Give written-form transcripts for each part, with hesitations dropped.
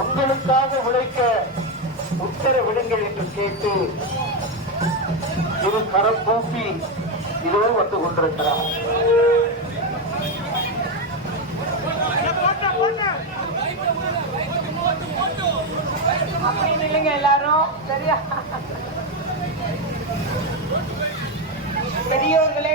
உங்களுக்காக உழைக்க உத்தரவிடுங்கள் என்று கேட்டு இரு கரம் கூப்பி இதோ வந்து கொண்டிருக்கிறார். அப்படின்னு இல்லைங்க எல்லாரும் சரியா பெரியவர்களே.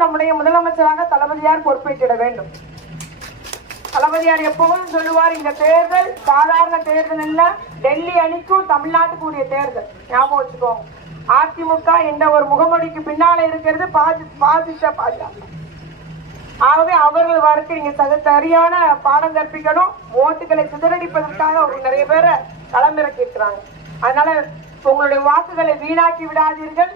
நம்முடைய முதலமைச்சராக தளபதியார் பொறுப்பேற்றிட வேண்டும். தளபதியார் எப்பவும் சொல்லுவார், இந்த தேர்தல் சாதாரண தேர்தல் இல்ல, டெல்லி அணிக்கும் தமிழ்நாட்டுக்கு உரிய தேர்தல். ஞாபகம் வச்சுக்கோங்க. அதிமுக என்ற ஒரு முகமொழிக்கு பின்னால இருக்கிறது பாதித்த பாஜக. ஆகவே அவர்கள் வரைக்கும் நீங்க சரியான பாடம் கற்பிக்கணும். ஓட்டுகளை சிதறடிப்பதற்காக அவங்க நிறைய பேரை களமிறக்கி இருக்கிறாங்க. அதனால உங்களுடைய வாக்குகளை வீணாக்கி விடாதீர்கள்.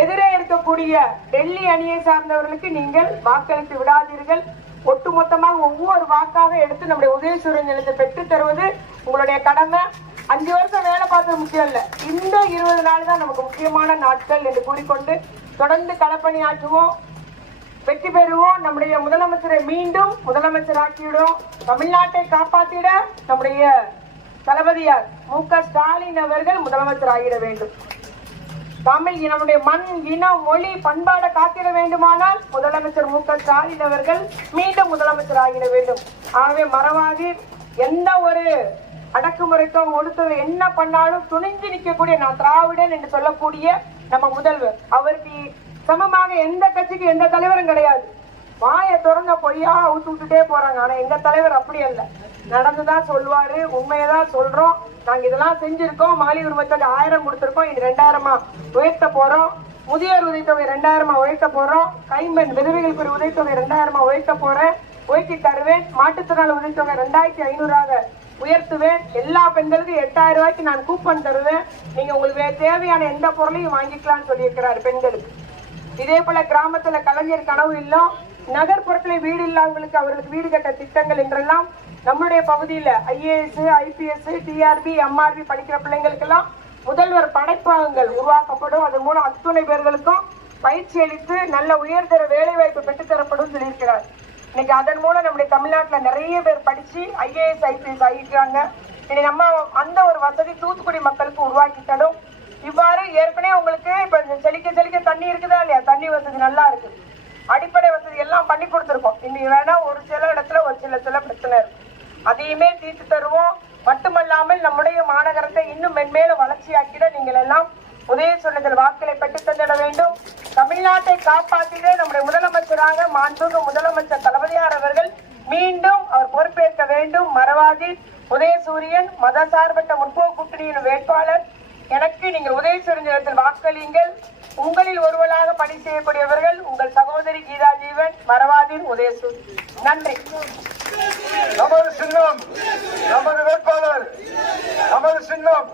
எதிரே இருக்கக்கூடிய டெல்லி அணியை சார்ந்தவர்களுக்கு நீங்கள் வாக்களித்து விடாதீர்கள். ஒட்டுமொத்தமாக ஒவ்வொரு வாக்காக எடுத்து நம்முடைய உதயசூரியன் நிலத்தை பெற்று தருவது உங்களுடைய கடமை. 5 வருஷம் வேலை பார்த்தது முக்கியம் இல்ல, இந்த 20 நாள் தான் நமக்கு முக்கியமான நாட்கள் என்று கூறிக்கொண்டு தொடர்ந்து களப்பணி ஆற்றுவோம், வெற்றி பெறுவோம். நம்முடைய முதலமைச்சரை மீண்டும் முதலமைச்சராக்கிவிடும். தமிழ்நாட்டை காப்பாற்றிட நம்முடைய தளபதியார் மு.க. ஸ்டாலின் அவர்கள் முதலமைச்சர் ஆகிட வேண்டும். தமிழ் நம்முடைய மண் இனம் மொழி பண்பாடை காத்திட வேண்டுமானால் முதலமைச்சர் மு.க. ஸ்டாலின் அவர்கள் மீண்டும் முதலமைச்சர் ஆகிட வேண்டும். ஆகவே மறவாதி எந்த ஒரு அடக்குமுறைக்கும் ஒடுக்க என்ன பண்ணாலும் துணிஞ்சு நிற்கக்கூடிய நான் திராவிடன் என்று சொல்லக்கூடிய நம்ம முதல்வர், அவருக்கு சமமாக எந்த கட்சிக்கு எந்த தலைவரும் கிடையாது. வாயை திறந்த பொய்யா ஊத்து விட்டுட்டே போறாங்க. ஆனா எங்க தலைவர் அப்படி அல்ல, நடந்துதான் சொல்லுவாரு, உண்மையதான் சொல்றோம். நாங்க இதெல்லாம் செஞ்சிருக்கோம். மகளிர் உரிமை தொகை 1000 கொடுத்திருக்கோம், இது 2000 உயர்த்த போறோம். முதியோர் உதவித்தொகை 2000 உயர்த்த போறோம். கைம்பெண் விதவைகளுக்கு உதவித்தொகை 2000 உயர்த்த போறேன், உயர்த்தி தருவேன். மாற்றுத்திறனாளி உதவித்தொகை 2500 உயர்த்துவேன். எல்லா பெண்களுக்கும் 8000 ரூபாய்க்கு நான் கூப்பன் தருவேன். நீங்க உங்களுக்கு தேவையான எந்த பொருளையும் வாங்கிக்கலாம்னு சொல்லியிருக்கிறார் பெண்களுக்கு. இதே போல கிராமத்துல கலைஞர் கனவு இல்லம், நகர்ப்புறத்துல வீடு இல்லாதவங்களுக்கு அவர்களுக்கு வீடு கட்ட திட்டங்கள் என்றெல்லாம் நம்முடைய பகுதியில IAS, IPS, TRB, MRB படிக்கிற பிள்ளைங்களுக்கு எல்லாம் முதல்வர் படைப்பகங்கள் உருவாக்கப்படும். அதன் மூலம் அத்துணை பேர்களுக்கும் பயிற்சி அளித்து நல்ல உயர்தர வேலை வாய்ப்பு பெற்றுத்தரப்படும் சொல்லியிருக்கிறார். இன்னைக்கு அதன் மூலம் நம்முடைய தமிழ்நாட்டுல நிறைய பேர் படிச்சு IAS, IPS ஆகிக்கிறாங்க. இன்னைக்கு நம்ம அந்த ஒரு வசதி தூத்துக்குடி மக்களுக்கு உருவாக்கி தரும். இவ்வாறு ஏற்கனவே உங்களுக்கு இப்ப செழிக்க தண்ணி இருக்குதா இல்லையா? தண்ணி வசதி நல்லா இருக்கு, அடிப்படை வசதி எல்லாம் பண்ணி கொடுத்துருக்கோம். இன்னைக்கு வேணா ஒரு சில இடத்துல ஒரு சில பிரச்சனை இருக்கு, அதையுமே தீர்த்து தருவோம். மட்டுமல்லாமல் நம்முடைய மாநகரத்தை இன்னும் மென்மேலும் வளர்ச்சியாக்கிட நீங்கள் எல்லாம் உதயசூரியனில் வாக்களை பெற்று தந்திட வேண்டும். தமிழ்நாட்டை காப்பாற்றிட நம்முடைய முதலமைச்சராக மாண்புமிகு முதலமைச்சர் தளபதியார் அவர்கள் மீண்டும் அவர் பொறுப்பேற்க வேண்டும். மறவாதி உதயசூரியன் மதசார்பற்ற முற்போக்கு கூட்டணியின் வேட்பாளர். எனக்கு நீங்கள் உதயசூரியனிடத்தில் வாக்களியுங்கள். உங்களில் ஒருவராக பணி செய்யக்கூடியவர்கள் உங்கள் சகோதரி கீதா ஜீவன், மறவாதி உதயசூரியன். நன்றி. நமது சின்னம், நமது வேட்பாளர், நமது சின்னம்.